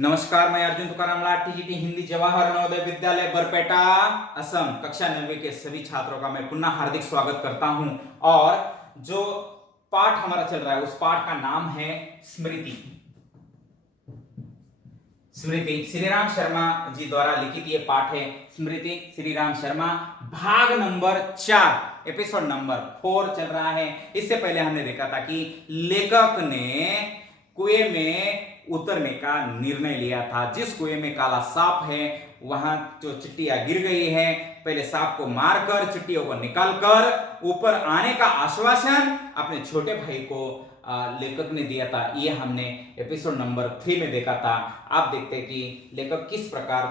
नमस्कार, मैं अर्जुन तुकाराम लाट टीजीटी हिंदी जवाहर नवोदय विद्यालय बरपेटा असम कक्षा 9वीं के सभी छात्रों का मैं पुनः हार्दिक स्वागत करता हूं। और जो पाठ हमारा चल रहा है उस पाठ का नाम है स्मृति। स्मृति श्री राम शर्मा जी द्वारा लिखित ये पाठ है। स्मृति श्री राम शर्मा, भाग नंबर 4, एपिसोड नंबर 4 चल रहा है। इससे पहले हमने देखा था कि लेखक ने कुएं में उतरने का निर्णय लिया था। जिस कुएं में काला सांप है वहां जो चिट्टियां गिर गई है, पहले सांप को मारकर चिट्टियों को निकालकर ऊपर आने का आश्वासन अपने छोटे भाई को लेखक ने दिया था। ये हमने एपिसोड नंबर 3 में देखा था। आप देखते हैं कि लेखक किस प्रकार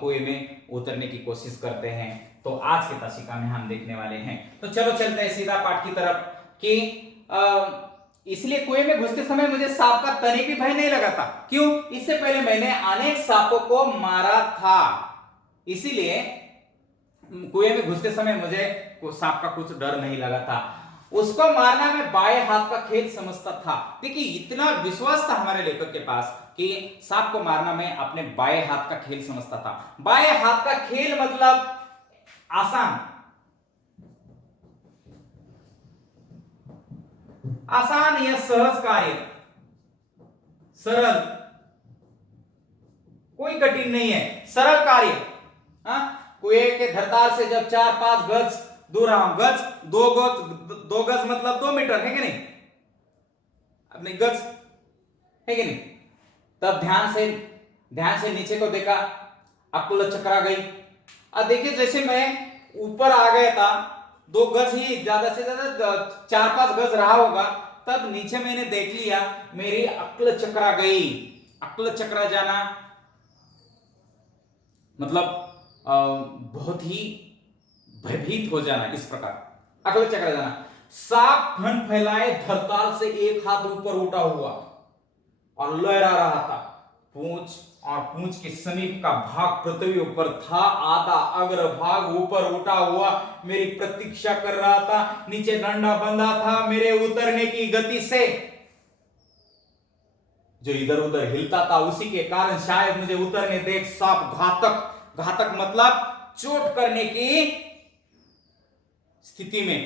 कुएं में उतरने की कोशिश करते हैं। तो आज के तासिका में हम देखने वाले हैं। तो चलो चलते हैं सीधा पाठ की तरफ कि इसलिए कुएं में घुसते समय मुझे सांप का तनिक भी भय नहीं लगा था। क्यों? इससे पहले मैंने अनेक सांपों को मारा था, इसीलिए कुएं में घुसते समय मुझे सांप का कुछ डर नहीं लगा था। उसको मारना मैं बाएं हाथ का खेल समझता था। देखिए, इतना विश्वास था हमारे लेखक के पास कि सांप को मारना मैं अपने बाएं हाथ का खेल समझता था। बाएं हाथ का खेल मतलब आसान, आसान या सहज कार्य, सरल, कोई कठिन नहीं है, सरल कार्य। कुएं के धरताल से जब 4-5 गज दूर रहा हूं, गज 2 गज मतलब 2 मीटर है कि नहीं, अपने गज है कि नहीं, तब ध्यान से नीचे को देखा, अक्ल चकरा गई। अब देखिए, जैसे मैं ऊपर आ गया था, 2 गज ही ज्यादा से ज्यादा 4-5 गज रहा होगा, तब नीचे मैंने देख लिया, मेरी अक्ल चकरा गई। अक्ल चकरा जाना मतलब बहुत ही भयभीत हो जाना, इस प्रकार अक्ल चकरा जाना। सांप फन फैलाए धरताल से एक हाथ ऊपर उठा हुआ और लहरा रहा था। पूंछ के समीप का भाग पृथ्वी ऊपर था, आधा अग्र भाग ऊपर उठा हुआ मेरी प्रतीक्षा कर रहा था। नीचे डंडा बंधा था मेरे उतरने की गति से, जो इधर उधर हिलता था। उसी के कारण शायद मुझे उतरने देख सांप घातक मतलब चोट करने की स्थिति में,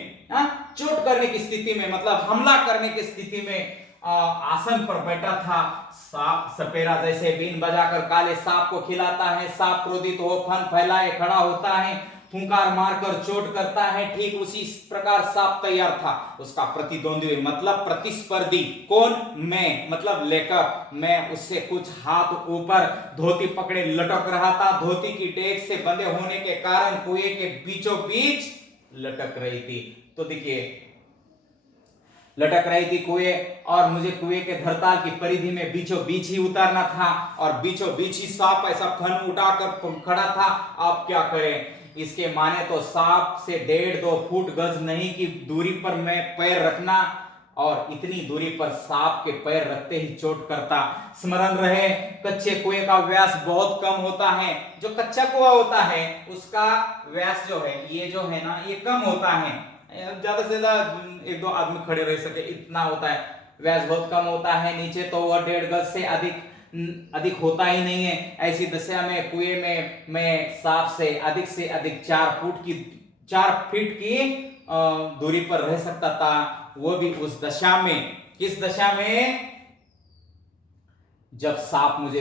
चोट करने की स्थिति में मतलब हमला करने की स्थिति में आसन पर बैठा था। सांप सपेरा जैसे बीन बजाकर काले सांप को खिलाता है। सांप क्रोधित हो फन फैलाए खड़ा होता है, फुंकार मारकर चोट करता है। ठीक उसी प्रकार सांप तैयार था। उसका प्रतिद्वंदी मतलब प्रतिस्पर्धी कौन? मैं मतलब लेखक। मैं उससे कुछ हाथ ऊपर धोती पकड़े लटक रहा था। धोती की टेक से बंधे होने के कारण कुएं के बीचों बीच लटक रही थी। तो देखिए, लटक रही थी कुएं, और मुझे कुएं के धरताल की परिधि में बीचों बीच ही उतारना था, और बीचों बीच ही सांप ऐसा फन उठाकर खड़ा था। अब क्या करें? इसके माने तो सांप से 1.5-2 फुट गज नहीं की दूरी पर मैं पैर रखना, और इतनी दूरी पर सांप के पैर रखते ही चोट करता। स्मरण रहे, कच्चे कुएं का व्यास बहुत कम होता है। जो कच्चा कुआं होता है उसका व्यास जो है, ये जो है ना, ये कम होता है। ज्यादा से ज्यादा 1-2 आदमी खड़े रह सके, इतना होता है। व्यास बहुत कम होता है। नीचे तो वह 1.5 गज से अधिक होता ही नहीं है। ऐसी दशा में कुएं में मैं सांप से अधिक 4 फीट की दूरी पर रह सकता था। वो भी उस दशा में, किस दशा में? जब सांप मुझे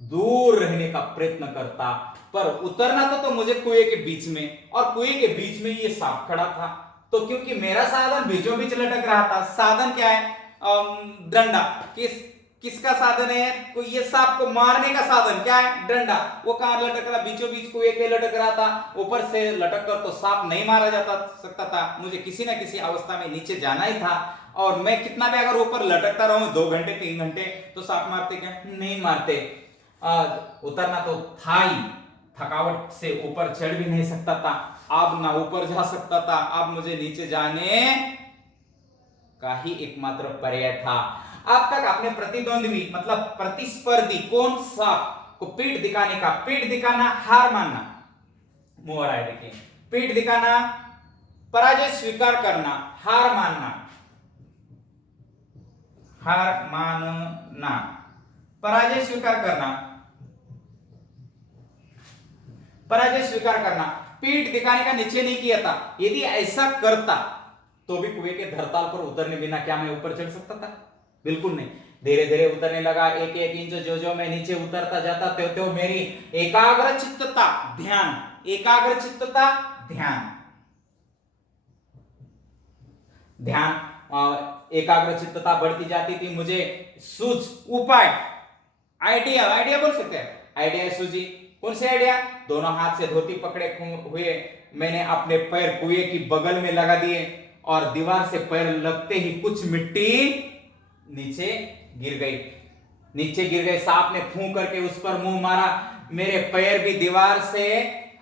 दूर रहने का प्रयत्न करता, पर उतरना तो मुझे कुएं के बीच में, और कुएं के बीच में ये सांप खड़ा था। तो क्योंकि मेरा साधन बीचों बीच लटक रहा था, साधन क्या है? डंडा। किसका साधन है? कोई ये सांप को मारने का साधन क्या है? डंडा। वो कहां लटक रहा? बीचों बीच कुएं के लटक रहा था। ऊपर से लटक कर तो सांप नहीं मारा सकता था। मुझे किसी ना किसी अवस्था में नीचे जाना ही था, और मैं कितना भी अगर ऊपर लटकता रहूं 2 घंटे 3 घंटे, तो सांप मारते क्या? नहीं मारते। उतरना तो था ही, थकावट से ऊपर चढ़ भी नहीं सकता था। अब ना ऊपर जा सकता था, अब मुझे नीचे जाने का ही एकमात्र पर्याय था। अब तक अपने प्रतिद्वंदी मतलब प्रतिस्पर्धी कौन? सांप को पीठ दिखाना, हार मानना, मोहरा है देखिए, पीठ दिखाना, पराजय स्वीकार करना, हार मानना, पराजय स्वीकार करना, पराजय स्वीकार करना, पीठ दिखाने का निश्चय नहीं किया था। यदि ऐसा करता तो भी कुएं के धरताल पर उतरने बिना क्या मैं ऊपर चढ़ सकता था? बिल्कुल नहीं। धीरे धीरे उतरने लगा, एक एक इंच जो जो मैं नीचे उतरता जाता त्यों मेरी एकाग्र चित्तता ध्यान, एकाग्र चित्तता ध्यान, ध्यान एकाग्र चित्तता बढ़ती जाती थी। मुझे सूझ, उपाय, आइडिया, आइडिया बोल सकते हैं, आइडिया सूझी। कौन से आइडिया? दोनों हाथ से धोती पकड़े हुए मैंने अपने पैर कुएं की बगल में लगा दिए और दीवार से पैर लगते ही कुछ मिट्टी नीचे गिर गई, नीचे गिर गए। सांप ने फूंक करके उस पर मुंह मारा, मेरे पैर भी दीवार से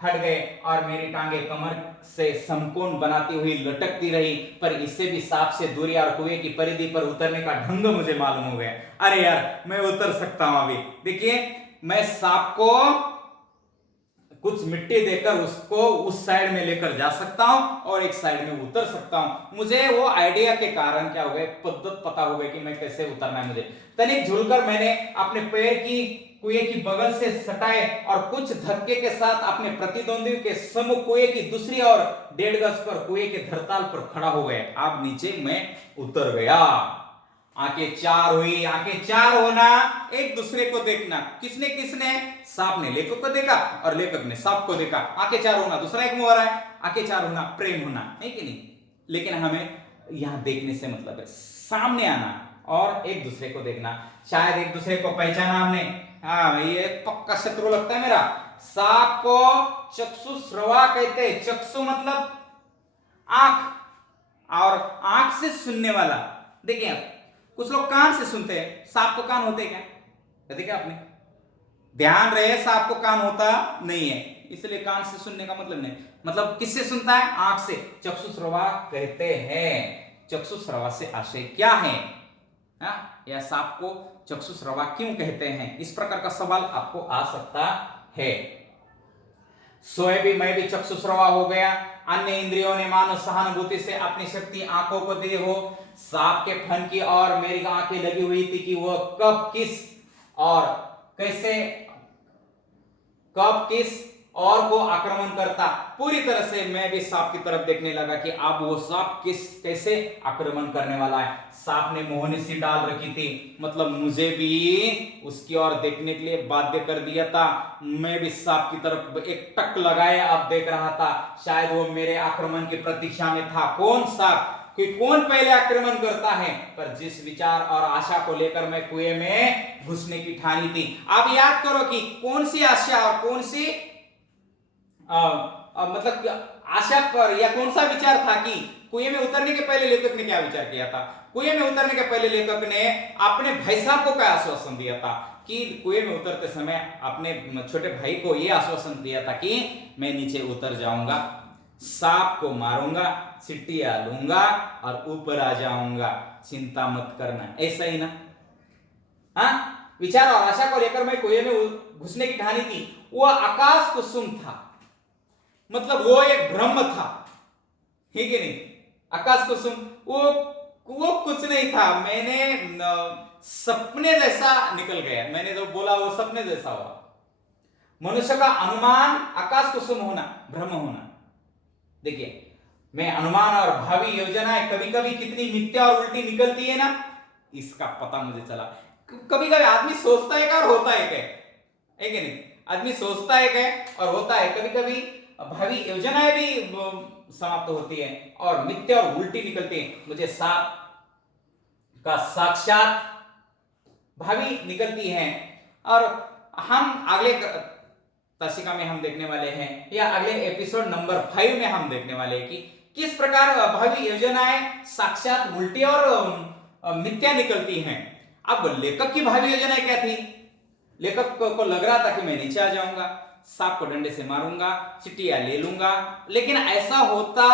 हट गए और मेरी टांगे कमर से समकोण बनाती हुई लटकती रही। पर इससे भी सांप से दूरी और कुएं की परिधि पर उतरने का ढंग मुझे मालूम हो गया। अरे यार, मैं उतर सकता हूं अभी। देखिए, मैं सांप को कुछ मिट्टी देकर उसको उस साइड में लेकर जा सकता हूं और एक साइड में उतर सकता हूं। मुझे वो आइडिया के कारण क्या हो गया, पद्धत पता हो गई कि मैं कैसे उतरना है। मुझे तनिक झुलकर मैंने अपने पैर की कुएं की बगल से सटाए और कुछ धक्के के साथ अपने प्रतिद्वंदी के सम्मुख कुएं की दूसरी ओर 1.5 गज पर कुएं के धरताल पर खड़ा हो गया। अब नीचे मैं उतर गया। आंखें चार हुई, आंखें चार होना, एक दूसरे को देखना। किसने किसने? सांप ने लेखक को देखा और लेखक ने सांप को देखा। आंखें चार होना, दूसरा एक मुंह आ रहा है। आंखें चार होना प्रेम होना है कि नहीं? लेकिन हमें यहां देखने से मतलब है सामने आना और एक दूसरे को देखना। शायद एक दूसरे को पहचाना हमने। हाँ, ये पक्का शत्रु लगता है मेरा। सांप को चक्षुश्रवा कहते हैं। चक्षु मतलब आंख, और आंख से सुनने वाला। देखिए, कुछ लोग कान से सुनते हैं। सांप को कान होते क्या? कहते क्या आपने? ध्यान रहे, सांप को कान होता नहीं है, इसलिए कान से सुनने का मतलब नहीं। मतलब किससे सुनता है? आंख से। चक्षुश्रवा कहते हैं। चक्षुश्रवा से आशय क्या है? या सांप को चक्षुश्रवा क्यों कहते हैं? इस प्रकार का सवाल आपको आ सकता है। सोए भी मैं भी चक्षुश्रवा हो गया। अन्य इंद्रियों ने मानो सहानुभूति से अपनी शक्ति आंखों को दी हो। सांप के फन की और मेरी आंखें लगी हुई थी कि वह कब किस और कैसे, कब किस और को आक्रमण करता। पूरी तरह से मैं भी सांप की तरफ देखने लगा कि अब वो सांप किस कैसे आक्रमण करने वाला है। सांप ने मोहनी सी डाल रखी थी, मतलब मुझे भी उसकी ओर देखने के लिए बाध्य कर दिया था। मैं भी सांप की तरफ एक टक लगाए अब देख रहा था। शायद वो मेरे आक्रमण की प्रतीक्षा में था। कौन सांप कि कौन पहले आक्रमण करता है? पर जिस विचार और आशा को लेकर मैं कुएं में घुसने की ठानी थी। आप याद करो कि कौन सी आशा और कौन सी मतलब आशा पर या कौन सा विचार था कि कुएं में उतरने के पहले लेखक ने क्या विचार किया था? कुएं में उतरने के पहले लेखक ने अपने भाई साहब को क्या आश्वासन दिया था कि कुएं में उतरते समय अपने छोटे भाई को यह आश्वासन दिया था कि मैं नीचे उतर जाऊंगा, सांप को मारूंगा, सिट्टियां लूंगा और ऊपर आ जाऊंगा, चिंता मत करना। ऐसा ही ना? हाँ, विचार और आशा को लेकर मैं कुएं में घुसने की ठानी थी। वह आकाश कुसुम था, मतलब वो एक ब्रह्म था, ठीक है नहीं? आकाश कुसुम वो कुछ नहीं था। मैंने सपने जैसा निकल गया। मैंने जो बोला वो सपने जैसा हुआ। मनुष्य का अनुमान आकाश कुसुम होना, ब्रह्म होना। देखिए, मैं अनुमान और भावी योजनाएं कभी कभी कितनी मिथ्या और उल्टी निकलती है ना, इसका पता मुझे चला। कभी कभी आदमी सोचता है और होता है क्या नहीं? आदमी सोचता है क्या और होता है। कभी कभी भावी योजनाएं भी समाप्त होती है और मिथ्या और उल्टी निकलती है। मुझे सांप का साक्षात भावी निकलती है। और हम अगले तासिका में हम देखने वाले हैं, या अगले एपिसोड नंबर 5 में हम देखने वाले हैं कि किस प्रकार भावी योजनाएं साक्षात उल्टी और मिथ्या निकलती हैं। अब लेखक की भावी योजनाएं क्या थी? लेखक को लग रहा था कि मैं नीचे आ जाऊंगा, सांप को डंडे से मारूंगा, चिट्टियां ले लूंगा, लेकिन ऐसा होता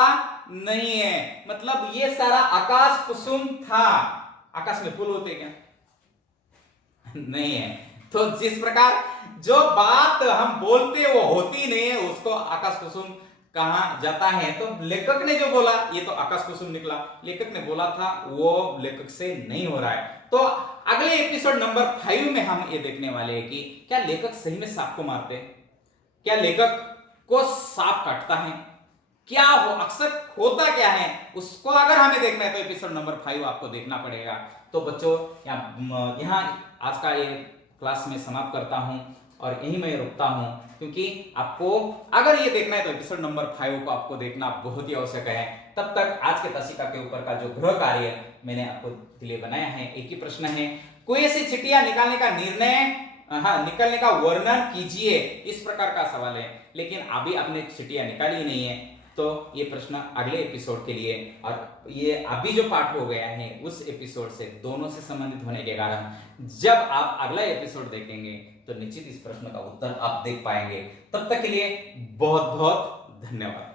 नहीं है। मतलब ये सारा आकाश कुसुम था। आकाश में फूल होते क्या? नहीं है। तो जिस प्रकार जो बात हम बोलते वो होती नहीं है, उसको आकाश कुसुम कहा जाता है। तो लेखक ने जो बोला ये तो आकाश कुसुम निकला। लेखक ने बोला था वो लेखक से नहीं हो रहा है। तो अगले एपिसोड नंबर 5 में हम ये देखने वाले हैं कि क्या लेखक सही में सांप को मारते हैं? क्या लेखक को सांप काटता है? क्या हो अक्सर होता क्या है उसको अगर हमें देखना है तो एपिसोड नंबर 5 आपको देखना पड़ेगा। तो बच्चों यहाँ आज का ये क्लास में समाप्त करता हूं और यहीं मैं रुकता हूं, क्योंकि आपको अगर ये देखना है तो एपिसोड नंबर 5 को आपको देखना बहुत ही आवश्यक है। तब तक आज के तसिका के ऊपर का जो गृह कार्य मैंने आपको लिए बनाया है, एक ही प्रश्न है, कोई ऐसी चिट्ठियां निकालने का निर्णय निकलने का वर्णन कीजिए, इस प्रकार का सवाल है। लेकिन अभी आपने चिट्ठियां निकाली नहीं है, तो ये प्रश्न अगले एपिसोड के लिए, और ये अभी जो पाठ हो गया है उस एपिसोड से दोनों से संबंधित होने के कारण जब आप अगला एपिसोड देखेंगे तो निश्चित इस प्रश्न का उत्तर आप देख पाएंगे। तब तक के लिए बहुत बहुत धन्यवाद।